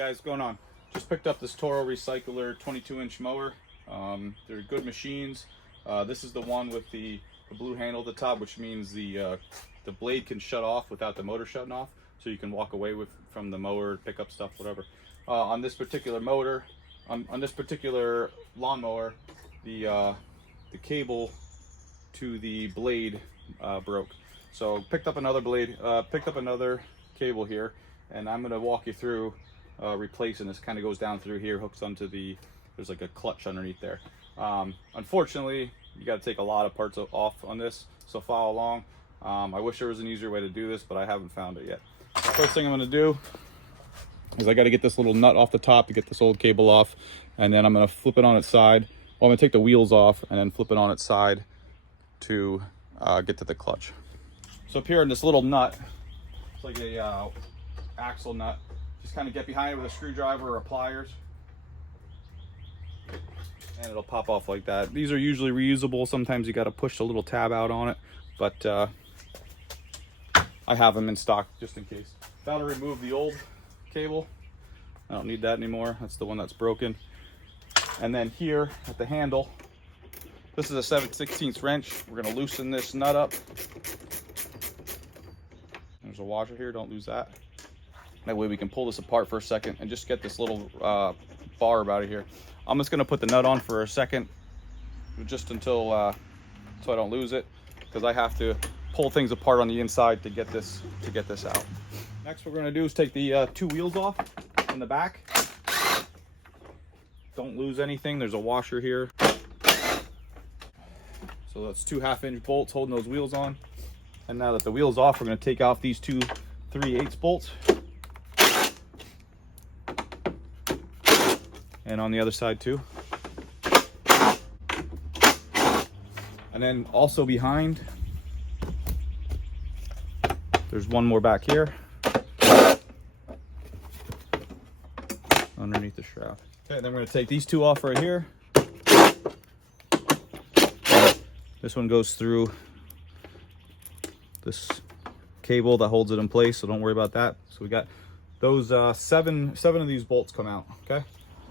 guys, what's going on? Just picked up this Toro recycler 22-inch mower. They're good machines. This is the one with the blue handle at the top, which means the blade can shut off without the motor shutting off, so you can walk away from the mower, pick up stuff, whatever. On this particular motor, on this particular lawnmower, the cable to the blade broke. So picked up another blade, picked up another cable here, and I'm going to walk you through replacing this. Kind of goes down through here, hooks onto there's like a clutch underneath there. Unfortunately, you got to take a lot of parts off on this, so follow along. I wish there was an easier way to do this, but I haven't found it yet. First thing I'm going to do is I got to get this little nut off the top to get this old cable off, and then I'm going to flip it on its side. Well, I'm going to take the wheels off and then flip it on its side to get to the clutch. So up here in this little nut, it's like a axle nut. Just kind of get behind it with a screwdriver or pliers, and it'll pop off like that. These are usually reusable. Sometimes you got to push the little tab out on it, but I have them in stock just in case. That'll remove the old cable. I don't need that anymore. That's the one that's broken. And then here at the handle, this is a 7/16 wrench. We're going to loosen this nut up. There's a washer here, don't lose that. That way we can pull this apart for a second and just get this little barb out of here. I'm just gonna put the nut on for a second, just until, so I don't lose it, because I have to pull things apart on the inside to get this out. Next what we're gonna do is take the two wheels off in the back. Don't lose anything, there's a washer here. So that's two 1/2-inch bolts holding those wheels on. And now that the wheel's off, we're going to take off these two 3/8 bolts. And on the other side too. And then also behind, there's one more back here. Underneath the shaft. Okay, then we're going to take these two off right here. This one goes through this cable that holds it in place, so don't worry about that. So we got those seven of these bolts come out. Okay,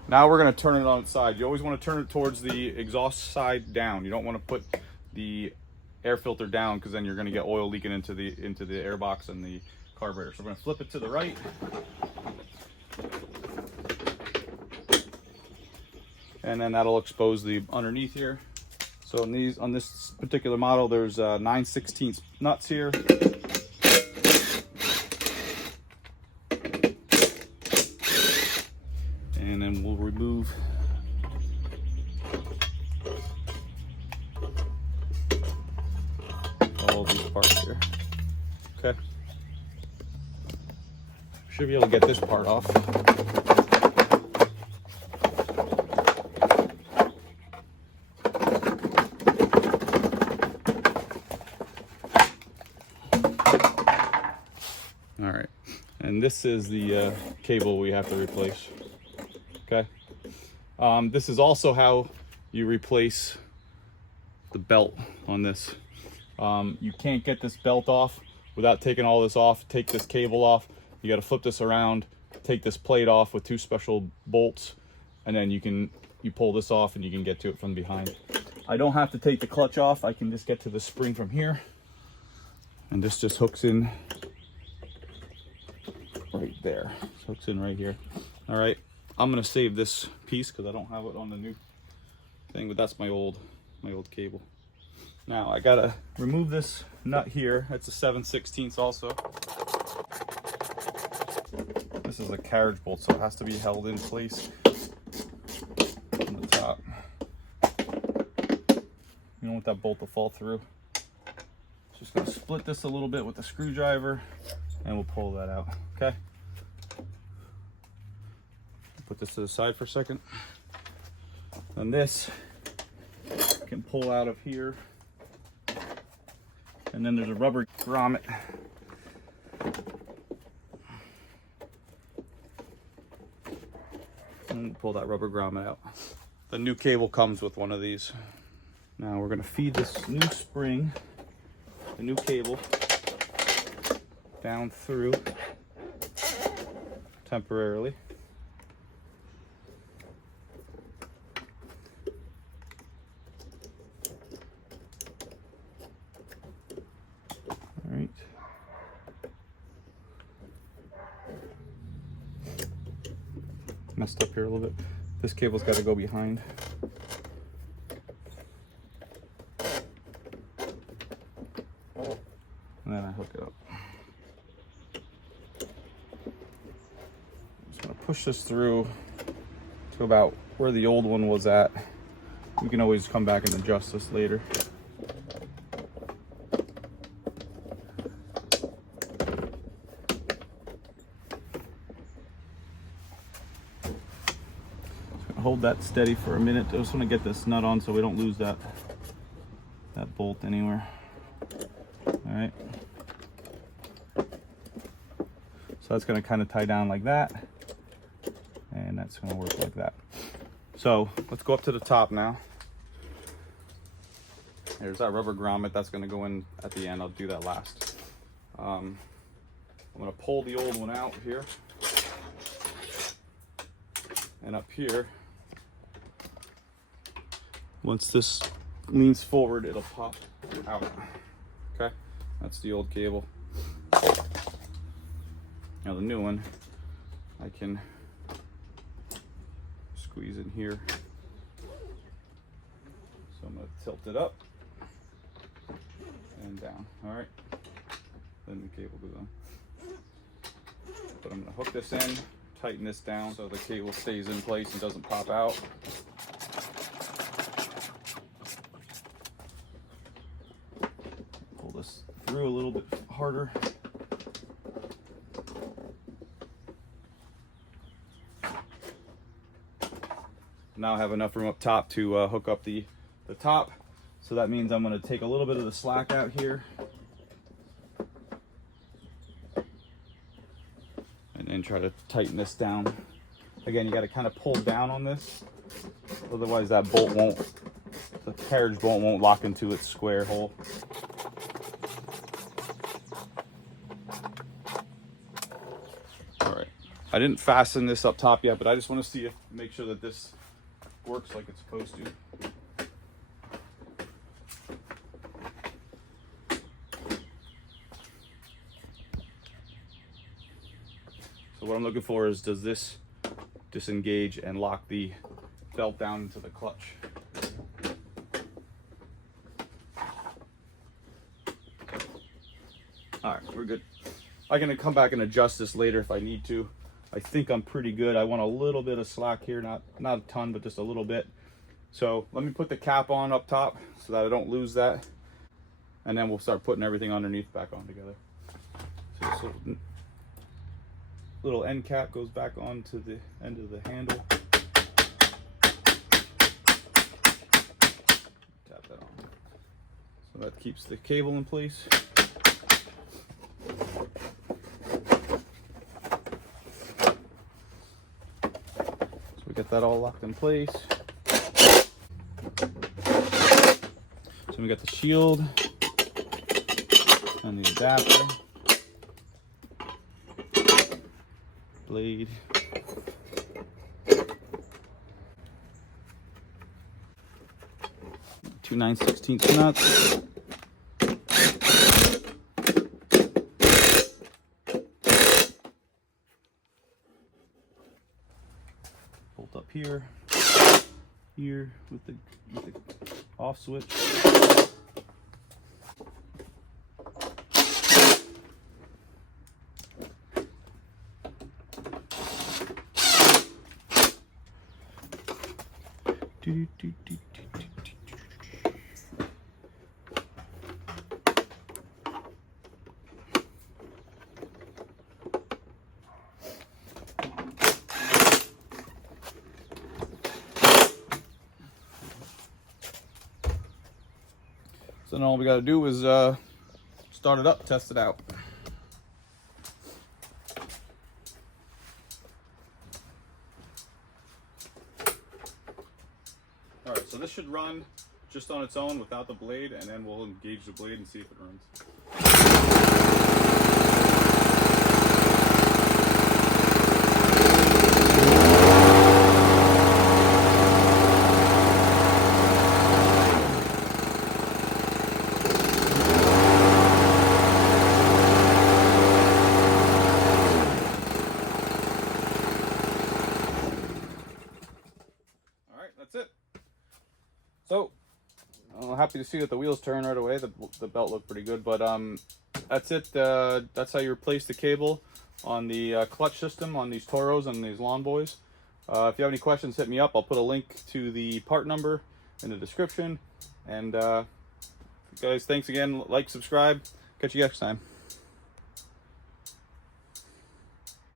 now we're going to turn it on its side. You always want to turn it towards the exhaust side down. You don't want to put the air filter down, because then you're going to get oil leaking into the air box and the carburetor. So we're going to flip it to the right. And then that'll expose the underneath here. So on this particular model, there's 9/16 nuts here. And then we'll remove all these parts here. Okay. Should be able to get this part off. All right, and this is the cable we have to replace. Okay, this is also how you replace the belt on this. You can't get this belt off without taking all this off. Take this cable off. You got to flip this around, take this plate off with two special bolts, and then you pull this off and you can get to it from behind. I don't have to take the clutch off. I can just get to the spring from here, and this just hooks in right there. So hooks in right here. All right, I'm gonna save this piece because I don't have it on the new thing, but that's my old cable. Now I gotta remove this nut here. It's a 7/16 also. This is a carriage bolt, so it has to be held in place on the top. You don't want that bolt to fall through. Just gonna split this a little bit with the screwdriver, and we'll pull that out. Okay, put this to the side for a second. And this can pull out of here, and then there's a rubber grommet. And pull that rubber grommet out. The new cable comes with one of these. Now we're going to feed this new spring, the new cable, down through temporarily. messed up here a little bit. This cable's got to go behind. And then I hook it up. I'm just going to push this through to about where the old one was at. We can always come back and adjust this later. Hold that steady for a minute. I just want to get this nut on so we don't lose that bolt anywhere. All right. So that's going to kind of tie down like that, and that's going to work like that. So let's go up to the top now. There's that rubber grommet that's going to go in at the end. I'll do that last. I'm going to pull the old one out here, and up here, once this leans forward, it'll pop out. Okay, that's the old cable. Now the new one, I can squeeze in here. So I'm going to tilt it up and down. All right, then the cable goes on. But I'm going to hook this in, tighten this down so the cable stays in place and doesn't pop out. Pull this through a little bit harder. Now I have enough room up top to hook up the top. So that means I'm going to take a little bit of the slack out here. And then try to tighten this down. Again, you got to kind of pull down on this. Otherwise that bolt won't, the carriage bolt won't lock into its square hole. All right. I didn't fasten this up top yet, but I just want to see if, make sure that this works like it's supposed to. So what I'm looking for is, does this disengage and lock the belt down into the clutch? All right, we're good. I'm gonna come back and adjust this later if I need to. I think I'm pretty good. I want a little bit of slack here, not a ton, but just a little bit. So let me put the cap on up top so that I don't lose that. And then we'll start putting everything underneath back on together. So this little end cap goes back onto the end of the handle. Tap that on. So that keeps the cable in place. Get that all locked in place. So we got the shield and the adapter, blade, 2 9/16 nuts. Bolt up here with the off switch. So now all we got to do is start it up, test it out. All right, so this should run just on its own without the blade, and then we'll engage the blade and see if it runs. So, happy to see that the wheels turn right away. The belt looked pretty good, but that's it. That's how you replace the cable on the clutch system on these Toros and these Lawn Boys. If you have any questions, hit me up. I'll put a link to the part number in the description. And guys, thanks again. Like, subscribe. Catch you next time.